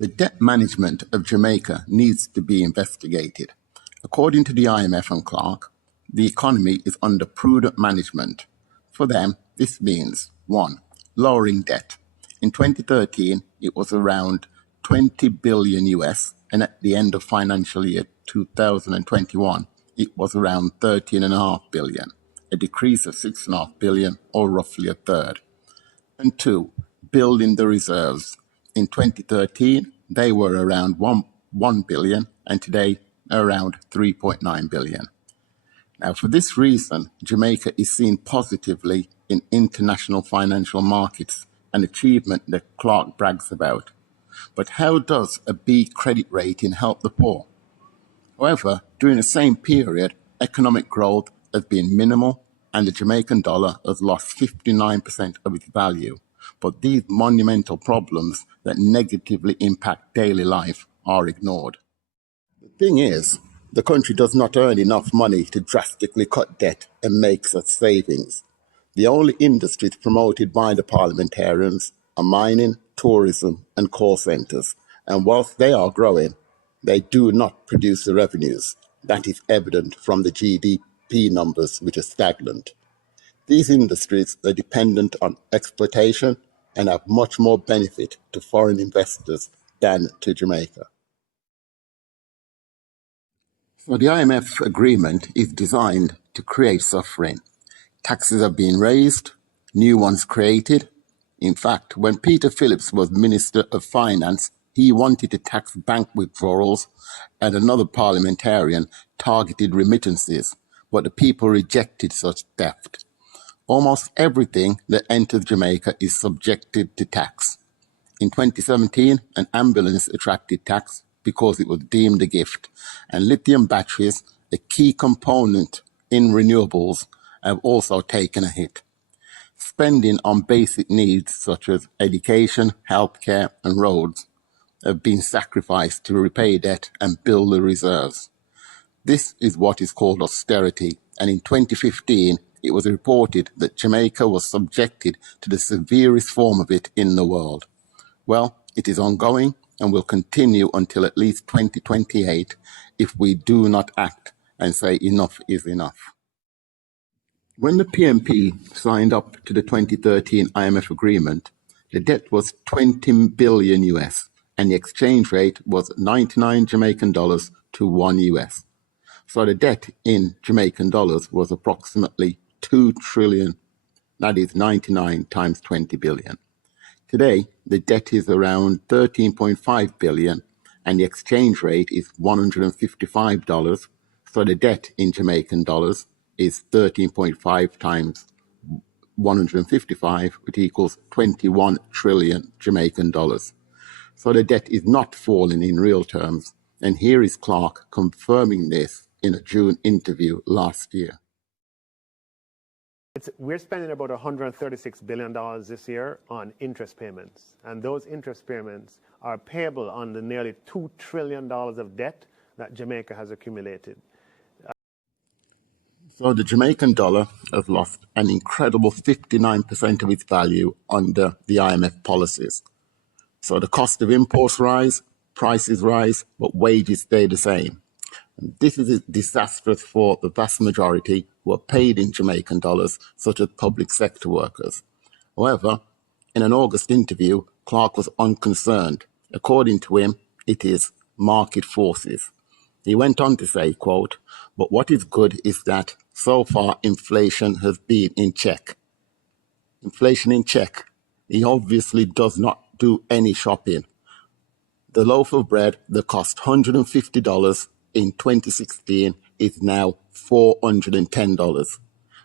The debt management of Jamaica needs to be investigated. According to the IMF and Clark, the economy is under prudent management. For them, this means 1. Lowering debt. In 2013, it was around 20 billion US, and at the end of financial year 2021, it was around 13.5 billion, a decrease of 6.5 billion, or roughly a third. And 2, building the reserves. In 2013, they were around 1 billion, and today around 3.9 billion. Now, for this reason, Jamaica is seen positively in international financial markets, an achievement that Clark brags about. But how does a B credit rating help the poor? However, during the same period, economic growth has been minimal and the Jamaican dollar has lost 59% of its value. But these monumental problems that negatively impact daily life are ignored. The thing is, the country does not earn enough money to drastically cut debt and make such savings. The only industries promoted by the parliamentarians are mining, tourism, and call centres, and whilst they are growing, they do not produce the revenues. That is evident from the GDP numbers, which are stagnant. These industries are dependent on exploitation and have much more benefit to foreign investors than to Jamaica. So the IMF agreement is designed to create suffering. Taxes are being raised, new ones created. In fact, when Peter Phillips was Minister of Finance, he wanted to tax bank withdrawals, and another parliamentarian targeted remittances, but the people rejected such theft. Almost everything that enters Jamaica is subjected to tax. In 2017, an ambulance attracted tax because it was deemed a gift, and lithium batteries, a key component in renewables, have also taken a hit. Spending on basic needs such as education, healthcare, and roads have been sacrificed to repay debt and build the reserves. This is what is called austerity, and in 2015, it was reported that Jamaica was subjected to the severest form of it in the world. Well, it is ongoing and will continue until at least 2028 if we do not act and say enough is enough. When the PMP signed up to the 2013 IMF agreement, the debt was 20 billion US and the exchange rate was 99 Jamaican dollars to 1 US. So the debt in Jamaican dollars was approximately 2 trillion, that is 99 times 20 billion. Today, the debt is around 13.5 billion and the exchange rate is $155. So the debt in Jamaican dollars is 13.5 times 155, which equals 21 trillion Jamaican dollars. So the debt is not falling in real terms. And here is Clark confirming this in a June interview last year. We're spending about $136 billion this year on interest payments. And those interest payments are payable on the nearly $2 trillion of debt that Jamaica has accumulated. So the Jamaican dollar has lost an incredible 59% of its value under the IMF policies. So the cost of imports rise, prices rise, but wages stay the same. And this is disastrous for the vast majority who are paid in Jamaican dollars, such as public sector workers. However, in an August interview, Clark was unconcerned. According to him, it is market forces. He went on to say, quote, "But what is good is that so far inflation has been in check." Inflation in check. He obviously does not do any shopping. The loaf of bread that cost $150 in 2016 is now $410.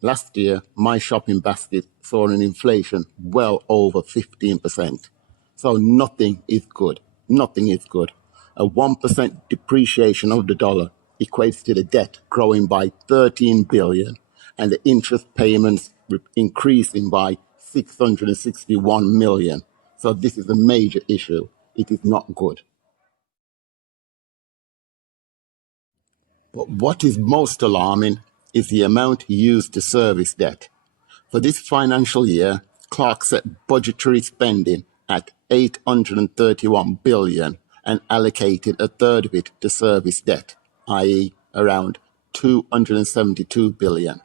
Last year, my shopping basket saw an inflation well over 15%. So nothing is good. Nothing is good. A 1% depreciation of the dollar equates to the debt growing by 13 billion and the interest payments increasing by 661 million. So this is a major issue. It is not good. But what is most alarming is the amount used to service debt. For this financial year, Clark set budgetary spending at $831 billion and allocated a third of it to service debt, i.e. around $272 billion.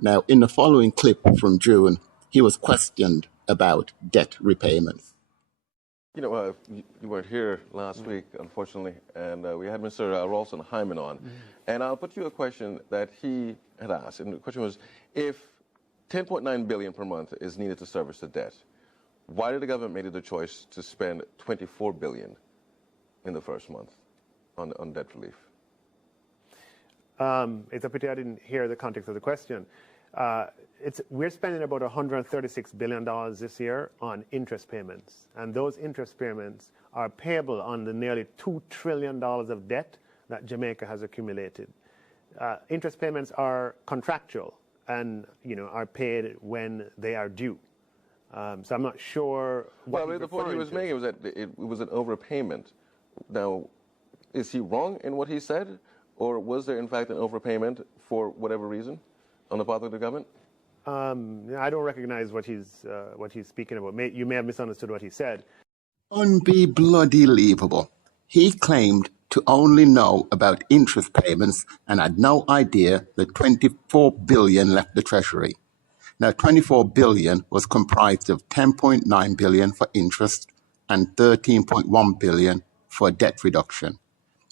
Now, in the following clip from June, he was questioned about debt repayments. You know, you weren't here last week, unfortunately, and we had Mr. Ralston Hyman on. And I'll put you a question that he had asked. And the question was, if $10.9 billion per month is needed to service the debt, why did the government make the choice to spend $24 billion in the first month on debt relief? It's a pity I didn't hear the context of the question. We're spending about $136 billion this year on interest payments, and those interest payments are payable on the nearly $2 trillion of debt that Jamaica has accumulated. Interest payments are contractual and are paid when they are due. So I'm not sure what the point he was making was that it was an overpayment. Now, is he wrong in what he said, or was there in fact an overpayment for whatever reason on the part of the government? I don't recognize what he's speaking about. You may have misunderstood what he said. Unbelievable. He claimed to only know about interest payments and had no idea that $24 billion left the Treasury. Now, $24 billion was comprised of $10.9 billion for interest and $13.1 billion for debt reduction.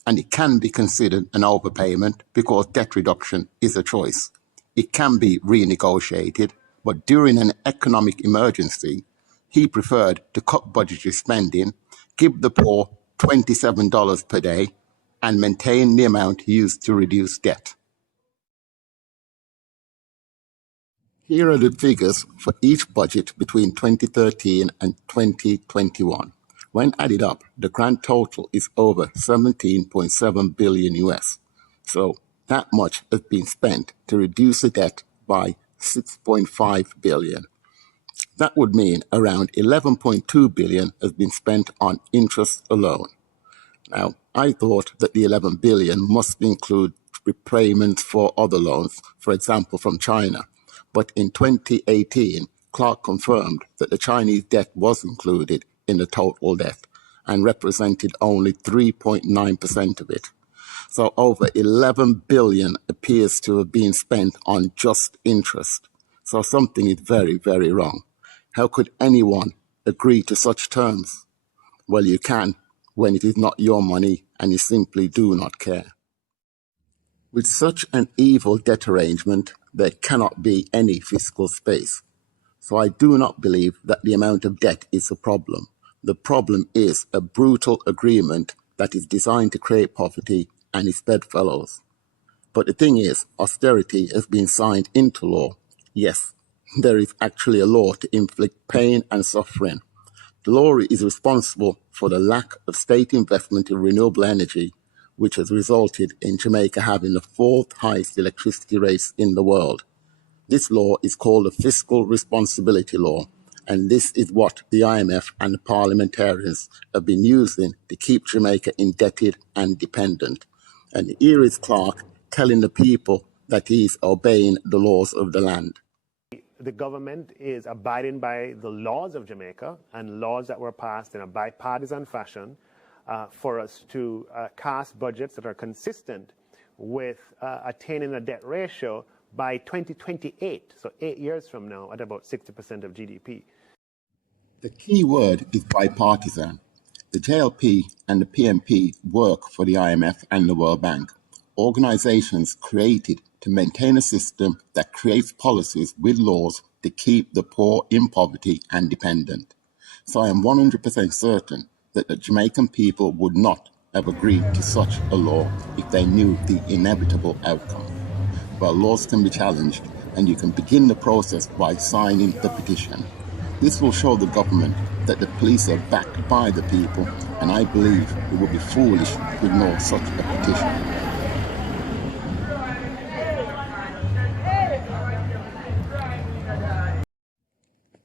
And it can be considered an overpayment because debt reduction is a choice. It can be renegotiated, but during an economic emergency, he preferred to cut budgetary spending, give the poor $27 per day, and maintain the amount used to reduce debt. Here are the figures for each budget between 2013 and 2021. When added up, the grand total is over 17.7 billion US. So that much has been spent to reduce the debt by 6.5 billion. That would mean around 11.2 billion has been spent on interest alone. Now, I thought that the 11 billion must include repayments for other loans, for example, from China. But in 2018, Clark confirmed that the Chinese debt was included in the total debt and represented only 3.9% of it. So over 11 billion appears to have been spent on just interest. So something is very, very wrong. How could anyone agree to such terms? Well, you can when it is not your money and you simply do not care. With such an evil debt arrangement, there cannot be any fiscal space. So I do not believe that the amount of debt is a problem. The problem is a brutal agreement that is designed to create poverty and its bedfellows. But the thing is, austerity has been signed into law. Yes, there is actually a law to inflict pain and suffering. The law is responsible for the lack of state investment in renewable energy, which has resulted in Jamaica having the fourth highest electricity rates in the world. This law is called the Fiscal Responsibility Law, and this is what the IMF and the parliamentarians have been using to keep Jamaica indebted and dependent. And here is Clark telling the people that he is obeying the laws of the land. The government is abiding by the laws of Jamaica and laws that were passed in a bipartisan fashion for us to cast budgets that are consistent with attaining a debt ratio by 2028, so 8 years from now, at about 60% of GDP. The key word is bipartisan. The JLP and the PMP work for the IMF and the World Bank, organizations created to maintain a system that creates policies with laws to keep the poor in poverty and dependent. So I am 100% certain that the Jamaican people would not have agreed to such a law if they knew the inevitable outcome. But laws can be challenged, and you can begin the process by signing the petition. This will show the government that the police are backed by the people, and I believe it would be foolish to ignore such a petition.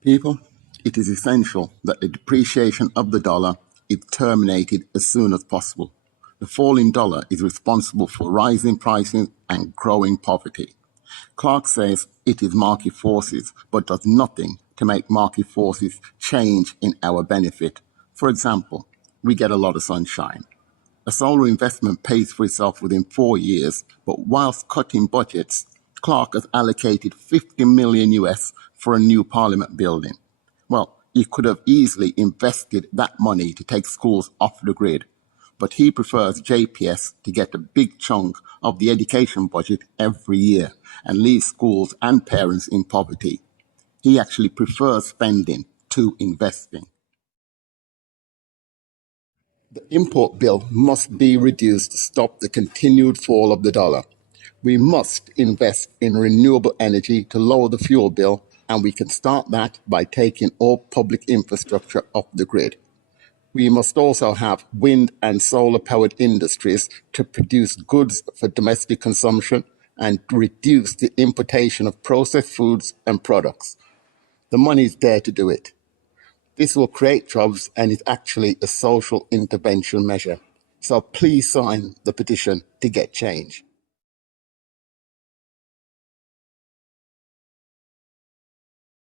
People, it is essential that the depreciation of the dollar is terminated as soon as possible. The falling dollar is responsible for rising prices and growing poverty. Clark says it is market forces, but does nothing to make market forces change in our benefit. For example, we get a lot of sunshine. A solar investment pays for itself within 4 years, but whilst cutting budgets, Clark has allocated 50 million US for a new parliament building. Well, he could have easily invested that money to take schools off the grid, but he prefers JPS to get a big chunk of the education budget every year and leave schools and parents in poverty. He actually prefers spending to investing. The import bill must be reduced to stop the continued fall of the dollar. We must invest in renewable energy to lower the fuel bill, and we can start that by taking all public infrastructure off the grid. We must also have wind and solar-powered industries to produce goods for domestic consumption and reduce the importation of processed foods and products. The money is there to do it. This will create jobs and is actually a social intervention measure. So please sign the petition to get change.